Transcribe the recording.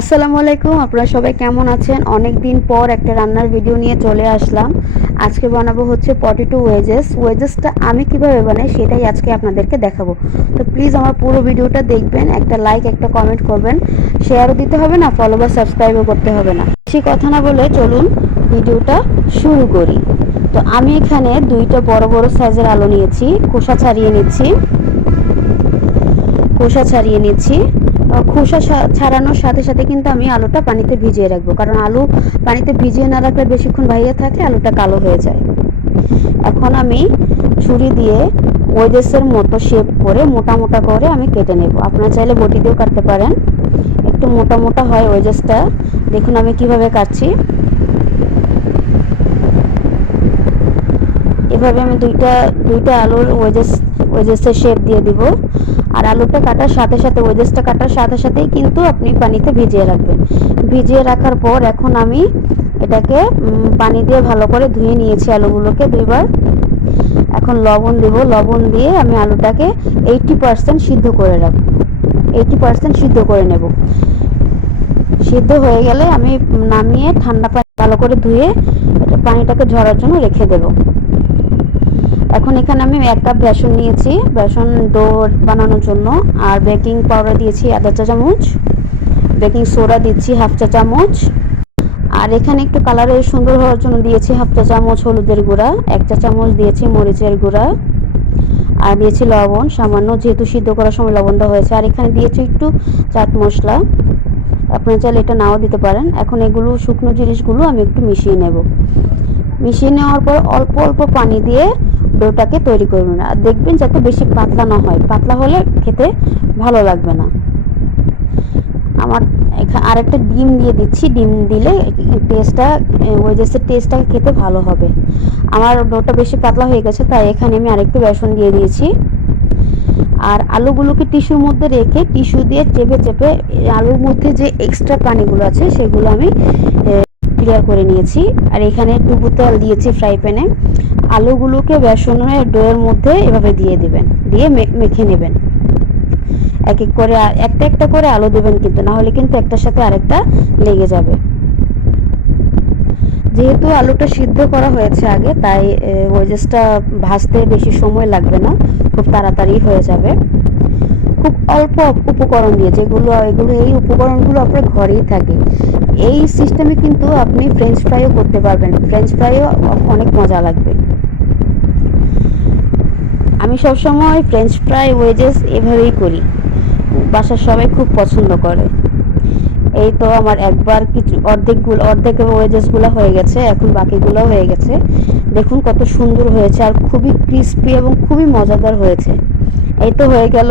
আসসালামু আলাইকুম, আপনারা সবাই কেমন আছেন? অনেক দিন পর একটা রান্নার ভিডিও নিয়ে চলে আসলাম। আজকে বানাবো হচ্ছে পটেটো ওয়েজেস ওয়েজেসটা আমি কীভাবে বানাই সেটাই আজকে আপনাদেরকে দেখাবো। তো প্লিজ আমার পুরো ভিডিওটা দেখবেন, একটা লাইক একটা কমেন্ট করবেন। শেয়ারও দিতে হবে না ফলো বা সাবস্ক্রাইবও করতে হবে না। বেশি কথা না বলে চলুন ভিডিওটা শুরু করি। তো আমি এখানে দুইটা বড় বড় সাইজের আলো নিয়েছি, খোসা ছাড়িয়ে নিচ্ছি। খোসা ছাড়িয়ে নিচ্ছি। খোসা ছাড়ানোর সাথে সাথে কিন্তু আমি আলুটা পানিতে ভিজিয়ে রাখব। কারণ আলু পানিতে ভিজিয়ে না রাখলে বেশিক্ষণ ভাইয়ে থাকলে আলুটা কালো হয়ে যায়। এখন আমি ছুরি দিয়ে ওয়েজেসের মতো শেপ করে মোটা মোটা করে আমি কেটে নেব। আপনারা চাইলে বটি দিয়েও কাটতে পারেন। একটু মোটা মোটা হয় ওয়েজেসটা দেখুন আমি কীভাবে কাটছি। এভাবে আমি দুইটা দুইটা আলুর ওয়েজেস ওয়েজেসের শেপ দিয়ে দিব। আর আলুটা কাটার সাথে সাথে ওয়েজেসটা কাটার সাথে সাথেই কিন্তু আপনি পানিতে ভিজিয়ে রাখবেন। ভিজিয়ে রাখার পর এখন আমি এটাকে পানি দিয়ে ভালো করে ধুয়ে নিয়েছি আলুগুলোকে দুইবার। এখন লবণ দিব। লবণ দিয়ে আমি আলুটাকে এইটটি পার্সেন্ট সিদ্ধ করে রাখব এইটটি পার্সেন্ট সিদ্ধ করে নেব। সিদ্ধ হয়ে গেলে আমি নামিয়ে ঠান্ডা পানি ভালো করে ধুয়ে পানিটাকে ঝরার জন্য রেখে দেবো। এখন এখানে আমি এক কাপ বেসন নিয়েছি, বেসন ডো বানানোর জন্য। আর বেকিং পাউডার দিয়েছি আধা চা চামচ, বেকিং সোডা দিচ্ছি হাফ চা চামচ। আর এখানে একটু কালারের সুন্দর হওয়ার জন্য দিয়েছি হাফ চা চামচ হলুদের গুঁড়া, এক চা চামচ দিয়েছি মরিচের গুঁড়া। আর দিয়েছি লবণ, সামান্য যেহেতু সিদ্ধ করার সময় লবণটা হয়েছে। আর এখানে দিয়েছি একটু চাট মশলা। আপনারা চাইলে এটা নাও দিতে পারেন। এখন এগুলো শুকনো জিনিসগুলো আমি একটু মিশিয়ে নেব। মিশিয়ে নেওয়ার পর অল্প অল্প পানি দিয়ে ডোটাকে তৈরি করবেন আর দেখবেন যাতে বেশি পাতলা না হয়। পাতলা হলে খেতে ভালো লাগবে না। আমার এখা- আরেকটা ডিম দিয়ে দিচ্ছি। ডিম দিলে টেস্টটা ওয়েজেসের টেস্টটা খেতে ভালো হবে। আমার ডোটা বেশি পাতলা হয়ে গেছে, তাই এখানে আমি আরেকটু বেসন দিয়ে দিয়েছি। আর আলুগুলোকে টিস্যুর মধ্যে রেখে টিস্যু দিয়ে চেপে চেপে আলুর মধ্যে যে এক্সট্রা পানিগুলো আছে, সেগুলো আমি ক্লিয়ার করে নিয়েছি। আর এখানে ডুবু তেল দিয়েছি ফ্রাই প্যানে আলুগুলোকে বেসনের ডোয়ের মধ্যে এভাবে দিয়ে দেবেন। দিয়ে মেখে নেবেন। এক এক করে একটা একটা করে আলু দেবেন কিন্তু, না হলে কিন্তু একটার সাথে আরেকটা লেগে যাবে। যেহেতু আলুটা সিদ্ধ করা হয়েছে আগে, তাই ওয়েজেসটা ভাজতে বেশি সময় লাগবে না। খুব তাড়াতাড়ি হয়ে যাবে। খুব অল্প উপকরণ দিয়ে, যেগুলো, এগুলো, এই উপকরণগুলো আপনার ঘরেই থাকে। এই সিস্টেমে কিন্তু আপনি ফ্রেঞ্চ ফ্রাইও করতে পারবেন। ফ্রেঞ্চ ফ্রাইও অনেক মজা লাগবে। আমি সবসময় ফ্রেঞ্চ ফ্রাই ওয়েজেস এভাবেই করি। বাসার সবাই খুব পছন্দ করে। এই তো আমার একবার কিছু অর্ধেকগুলো অর্ধেক ওয়েজেসগুলো হয়ে গেছে, এখন বাকিগুলো হয়ে গেছে। দেখুন কত সুন্দর হয়েছে আর খুবই ক্রিস্পি এবং খুবই মজাদার হয়েছে। এই তো হয়ে গেল